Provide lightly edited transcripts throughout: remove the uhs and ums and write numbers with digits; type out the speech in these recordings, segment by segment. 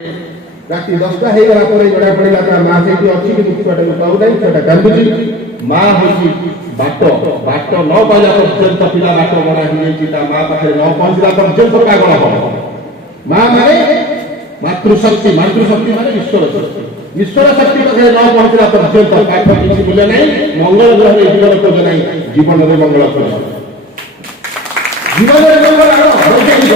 राति 10टा हो गला पर जड़ा पड़िला ता मां सेठी अछि कि छुआटा पाउ नाही छुआटा कांदुची मां होसी बाट न बाजा पर्यंत पिला बाट बना हिए छि ता मां पाखे न पहुंचला पर्यंत पागल हो मां माने मातृशक्ति माने ईश्वर शक्ति पाखे न पहुंचला पर्यंत पाठ किछि बोले नाही मंगल ग्रह रे जीवन खोज नाही जीवन रे मंगल खोज जीवन रे मंगल वैज्ञानिक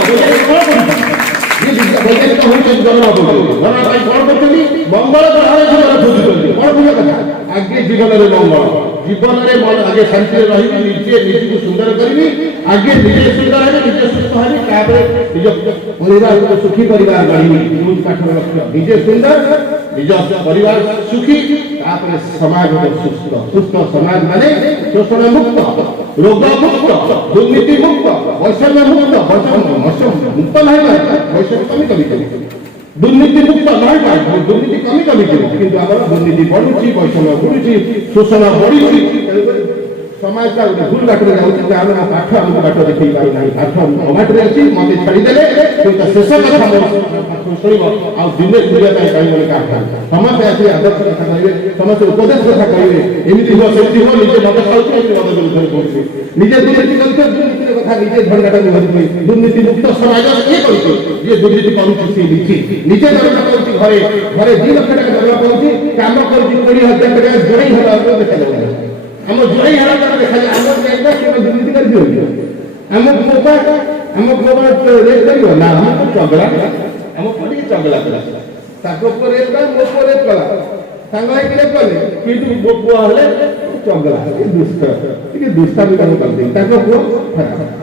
ये वैज्ञानिक होते जगन्नाथ जगन्नाथ कौन करते मंगल ग्रह जीवन खोजुଛନ୍ତି कौन बुझा कथा आगे जीवन रे मंगल जीवन रे मन आगे शांति रही निजे निज को सुंदर करबी आगे निजे सुंदर है निजे सुख है तापर निज परिवार को सुखी परिवार गढ़ी मूल पाठ लक्ष्य निजे सुंदर निज परिवार सुखी तापर समाज सुस्थ समाज माने शोषण मुक्त रोग मुक्त दुर्नीति मुक्त वैषम्य मुक्त मुक्त नहीं वैषम्य कमी दुर्नीति मुक्त नहीं दुर्नीति कमी किंतु आम दुर्नीति बढ़ुची वैषम्य बढ़ुची शोषण बढ़ी समाज का भूल बाटे जाऊँगी आम पाठ आमको बाट देखी पार ना पाठ अभाटे अच्छी मत छाड़देले शेष कथा शुण आ दिने सुझा कहीं क्या समस्त आस आदर्श कथा कहे समस्त उपदेश कथा कहे एमती हो सेमती हो निजे मत खाऊ मत विरुद्ध करुचे निजे दुर्नीति दुर्नीति कथा निजे झंडाटा धरते दुर्नीति मुक्त समाज ये करुचे ये दुर्नीति करुचे निजे दरमा पाँच घरे घरे 2 लाख टाका दरमा पाँच काम कर 20,000 टाका जोड़े हला देखा जाए हम जोई हला देखा जाए हम जाइबा कि दुर्नीति कर दियो हम मोबाइल रेट करियो ना हम चगला हम पड़ी चगला करा ताको पर रेट का मो पर रेट कला संग है कि कले किंतु मो पुआ हले चगला ये दुष्टा भी काम कर दे ताको पुआ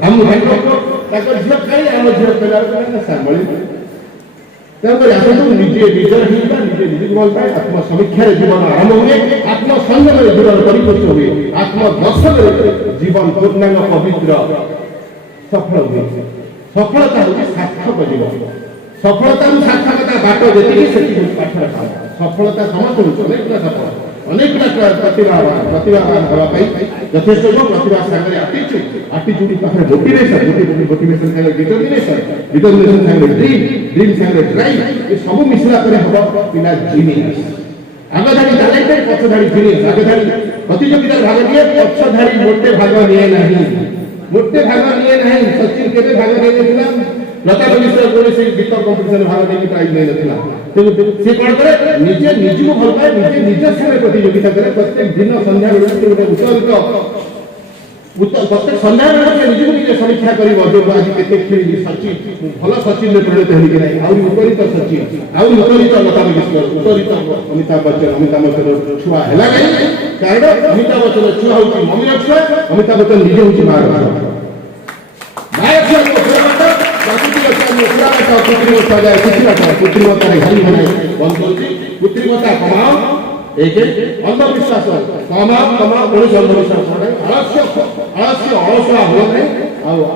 हम भाई को ताको झियो खाई हम झियो पेला ना सामली तब आसतु निजे निजर हिंसा निजे बोल पाए आत्म समीक्षा जीवन आरंभ हुए आत्म संयम जीवन परिपुष्ट हुए आत्म दर्शन जीवन पूर्णांग पवित्र सफल हुए सफलता होगी सार्थक जीवन सफलता सार्थकता बाट जेतिकी सेति पाठ रखा सफलता समस्त अनेक प्रतिभावान हवा यथेष्ट लोग प्रतिभा सागर आटीट्यूड पाखे मोटिवेशन सागर डिटर्मिनेशन सागर ड्रीम सागर ड्राइव ये सब मिसला करे हबो पिला जीनियस आगधारी टैलेंटेड पछधारी जीनियस आगधारी प्रतियोगिता भाग लिए पछधारी मोटे भाग लिए नहीं सचिन केबे भाग लेथिला लता मंगेशकर कोने से गीत कंपटीशन भाग लेके प्राइज ले लेथिला से कौन करे निजे निज को भल पाए निजे निज संगे प्रतियोगिता करे प्रत्येक दिन संध्या बेला से प्रत्येक संध्या बेला से निज को निजे समीक्षा करी जो आज केते खेली सचिन भल सचिन में परिणत हेली कि नहीं आउरी उपरित सचिन आउरी उपरित लता मंगेशकर उपरित अमिताभ बच्चन छुआ हैला नहीं कारण अमिताभ बच्चन छुआ होची मम्मी छुआ अमिताभ बच्चन निजे होची मार नायक पुत्रीमता घाली बनाए पुत्रीमता कमाओ एक अंधविश्वास कमाओ पुलिस अंधविश्वास अलस्य अलसा हो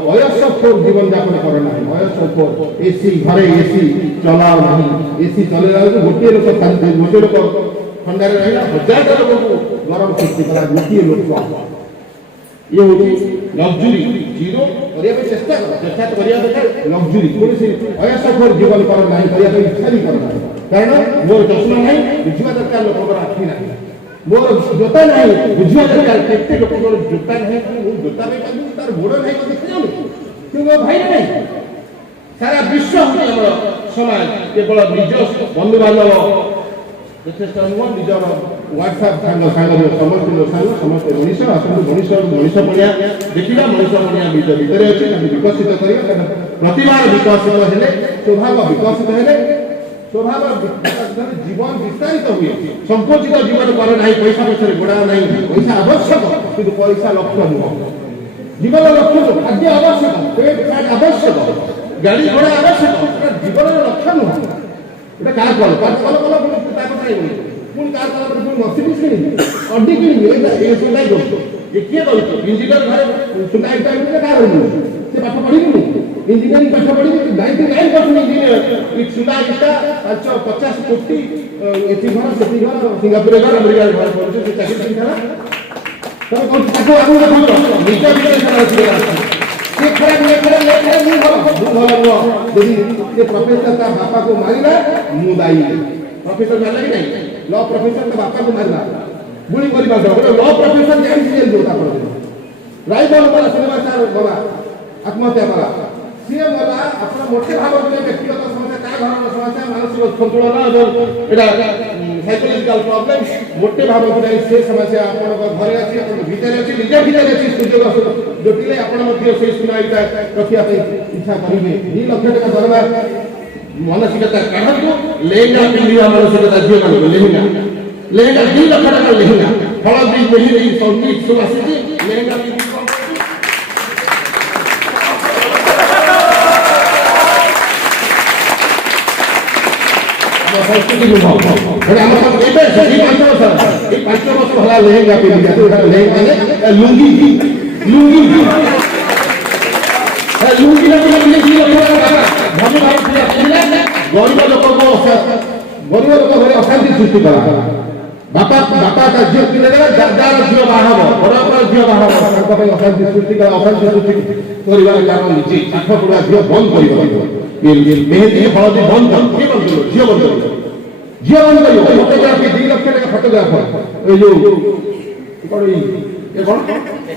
वयस्क फोर जीवन यापन करना वयस्क फोर एसी घरे एसी चलाओ नहीं एसी चलेला गोटे लोक ठंडा रहा 1000 लोक गरम सृष्टि करा गोटे लोक ये होती लग्जरी जीरो करिया पे चेष्टा तो करिया दरकार लग्जरी कोन से अयसखोर जीवन कर नाही करिया पे इच्छा नहीं करना कारण मोर चश्मा नहीं बुझवा दरकार लोक को आखी नहीं मोर जोता नहीं बुझवा दरकार केते लोक को जोता नहीं वो जोता में काबू तार गोड़ नहीं को देख जाऊ क्यों वो भाई नहीं सारा विश्व हमर समाज केवल निज बंधु बांधव यथेष्ट निजर व्हाट्सएप समस्त मनीष मनीष बढ़िया देखा मनीष बढ़िया भितर अच्छे विकसित कर प्रतिभा विकसित हेले स्वभाव विकसित हेले स्वभाव जीवन विस्तारित हुए संकोचित जीवन कर ना पैसा पछरे गोड़ा ना पैसा आवश्यक किंतु पैसा लक्ष्य नुह जीवन लक्ष्य खाद्य आवश्यक पेट खाट आवश्यक गाड़ी घोड़ा आवश्यक जीवन लक्ष्य नुह এটা কার কল তাকে তাই বলি কোন কার কল করে কোন মর্সিডিজ কিনি অডি কিনি এই সুলাই করতো এ কি করতো ইঞ্জিনিয়ার ঘরে সুলাই টাইমে কার হলো সে পাঠ পড়িনি ইঞ্জিনিয়ারিং পাঠ পড়িনি 99% ইঞ্জিনিয়ার এই সুলাই এটা 50 কোটি এটি ঘর সেটি ঘর সিঙ্গাপুরে ঘর আমেরিকার ঘর পড়ছে সে চাকরি কিনা তবে কোন তাকে আগুন দেখো নিজ ভিতরে সারা আছে সে प्रोफेसर ता बापा को मारिला मु दायी प्रोफेसर मारला कि नहीं लॉ प्रोफेसर ता बापा को मारला गुली करी मारला बोले लॉ प्रोफेसर जान जेल जोता पड़े राइबल वाला सिनेमा स्टार बाबा आत्महत्या वाला सीएम वाला अपना मोटे भाव में व्यक्तिगत समस्या का घर समस्या मानसिक संतुलन और एटा साइकोलॉजिकल प्रॉब्लम मोटे भाव में से समस्या अपन घरे अछि अपन भीतर अछि निज भीतर अछि सुजोग जोटिले अपन मध्ये से सुनाइता रखिया पे इच्छा करिवे 2 लाख टका दरमा मानसिकता काढतो लेंगा पिंडिया मानसिकता जीव मान लेंगा 2 लाख टका लेंगा हळदी मेहंदी संगीत सुवासिती लेंगा संस्कृति विभाग अरे हम सब कहते हैं सही 5 वर्ष ये 5 वर्ष भला लेंगा पे दिया तो लेंगा ने लुंगी लुंगी ना भले भाई पूरा गरीब लोगों को घरे अशांति सृष्टि करा बापा का झील किने दादार झील बाहब बड़ा झील बाहब अशांति सृष्टि करा अशांति सृष्टि परिवार कारण निजे पाठ पढ़ा झील बंद कर मेहंदी हलदी बंद कर झील बंद कर फोटोग्राफी 2 लाख टका फोटोग्राफर ए जो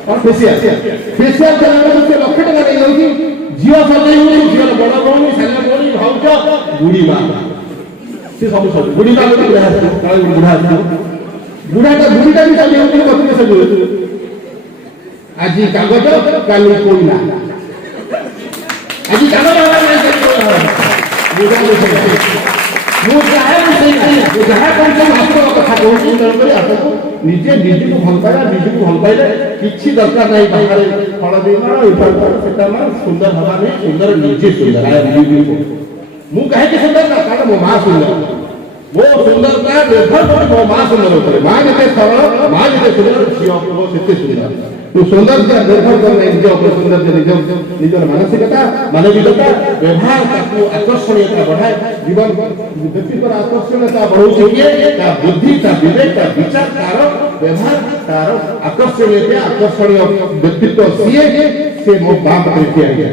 कौन फेसियल चलाने से लाख टका नहीं जाउची झील सजाई झील बड़ा भौणी साना भौणी भाउज बुढ़ी मां से सब बुढ़ी मां को बुढ़ाटा भी चली होती कतने सब आज कागज काली कोइला आज कागज ମୁଁ ଯାହା କହୁଛି ଆପଣଙ୍କ କଥା କହୁଛି ତେଣୁକରି ଆପଣଙ୍କୁ ନିଜେ ନିଜକୁ ଭଲ ପାଇବା ନିଜକୁ ଭଲ ପାଇଲେ କିଛି ଦରକାର ନାହିଁ ବାହାରେ ହଳଦୀ ମାଳ ଏଇଟା ସେଟା ମାଳ ସୁନ୍ଦର ହବା ନାହିଁ ସୁନ୍ଦର ନିଜେ ସୁନ୍ଦର ମୁଁ କାହିଁକି ସୁନ୍ଦର ନା କାରଣ ମୋ ମା ସୁନ୍ଦର ମୋ ସୁନ୍ଦରତା ନିର୍ଭର କରେ ମୋ ମା ସୁନ୍ଦର ଉପରେ ମା ଯେତେ ସରଳ ମା ଯେତେ ସୁନ୍ଦର ଝିଅ ପୁଅ ସେତେ ସୁନ୍ଦର तो सौंदर्य निर्भर करने निज ऊपर सौंदर्य निजर मानसिकता मानविकता व्यवहार ताकू आकर्षणीयता बढ़ाए जीवन व्यक्तित्व आकर्षणीयता बढ़ाउछि किए ता बुद्धि ता विवेक ता विचार तार व्यवहार तार आकर्षणीयता आकर्षणीय व्यक्तित्व से मो बाप देखिया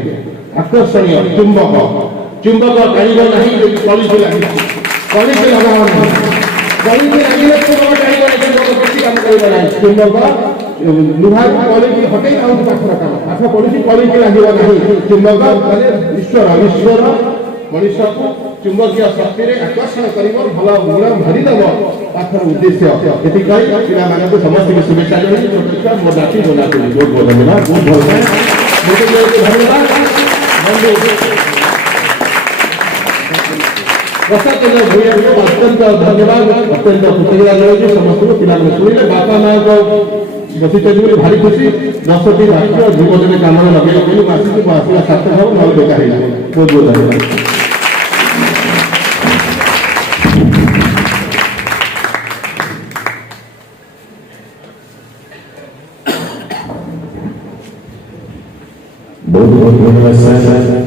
आकर्षणीय चुंबक टाइब नहीं कली से लगी कली से लगाव नहीं कली से लगी चुंबक टाइब नहीं बेसी काम करबा नहीं चुंबक लुहा कली की हटई आउ पाठर काम पाठ पढ़ी कली की लागिबा नहीं चुंबक माने ईश्वर मनुष्य को चुंबकीय शक्ति रे आकर्षण करिवो भला गुण भरी देबो पाठर उद्देश्य एति कहि पिला माने को समस्त के शुभेच्छा देबी छोटा मो दाती बोला को बहुत धन्यवाद बहुत धन्यवाद बंधु प्रसाद भैया को अत्यंत धन्यवाद अत्यंत कृतज्ञता रही समस्त को पिला शुणिले बापा माँ को बसी भारी खुशी 10टी राष्ट्र जीवन में काम लगे आसला सार्थक भाव ना बेकार बहुत बहुत धन्यवाद बहुत बहुत धन्यवाद सर